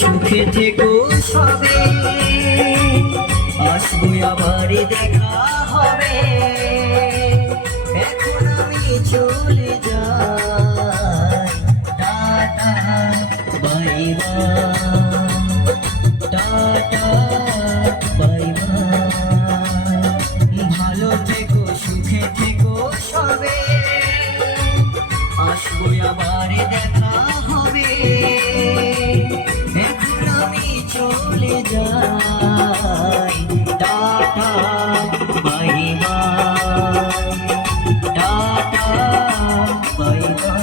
সুখে থেকো সবে, আসবো আবার দেখা হবে। এখন আমি চলে যাই, tata bye bye, tata bye by. ভালো থেকো সুখে থেকো সবে, আসবো আবার দেখা হবে। এখন আমি চলে যাই, tata bye bye, tata bye by.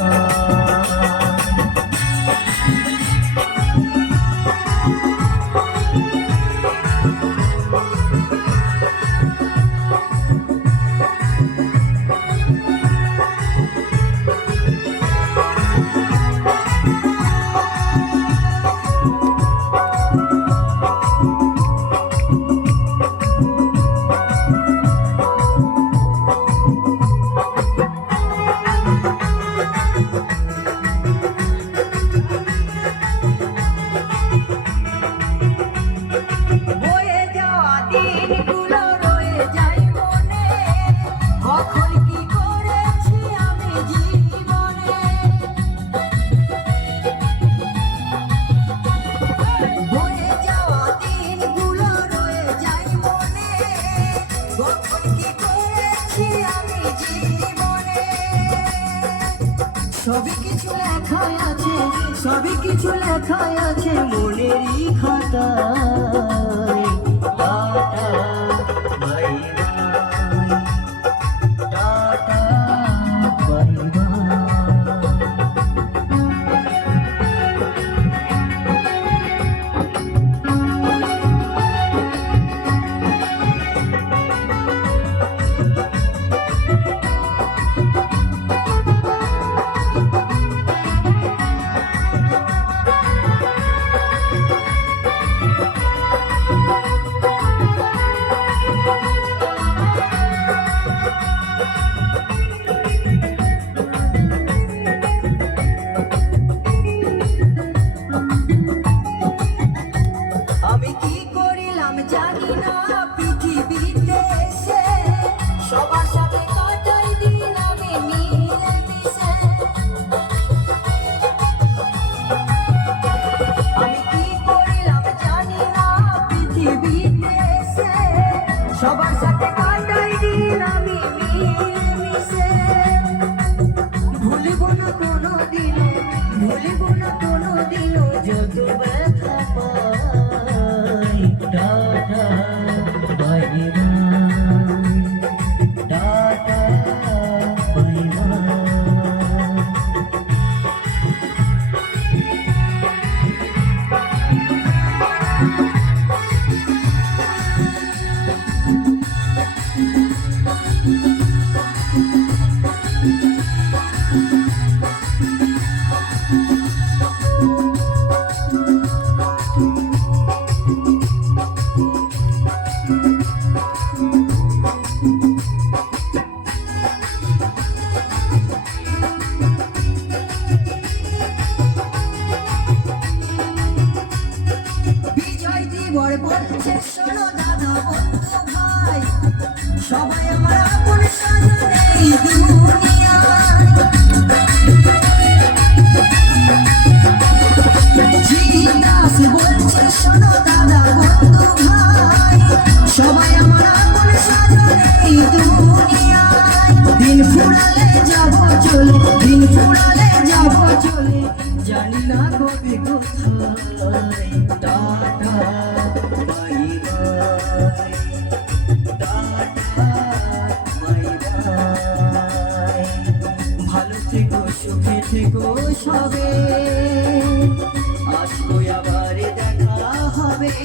সবই কিছু লেখাই আছে, সবই কিছু লেখাই আছে মনেরই খাতায়। Tata bye bye, tata bye by. আমি কি করিলাম জানি না পৃথিবীতে এসে, সবার সাথে কাটাই দিন আমি মিলেমিশে। আমি কি করিলাম জানি না পৃথিবীতে এসে, সবার সাথে কাটাই দিন আমি মিলেমিশে। ভুলিব না কোনো দিনও, ভুলিব না কোনো দিনও যত ব্যথা পাই। Tata bye bye, tata bye bye. Bijoy দিবর বলছে শোনো দাদা বন্ধু ভাই, সবাই আমার আপন স্বজন এই দুনিয়ায়। জিজ্ঞাস বলছে শোনো দাদা বন্ধু ভাই, সবাই আমার আপন স্বজন এই দুনিয়ায়। দিন ফুরালে যাব চলে, দিন ফুরালে যাব চলে, জানি না কবে কোথায়। Tata bye bye, tata bye by. ভালো থেকো সুখে থেকো সবে, আসবো আবার দেখা হবে।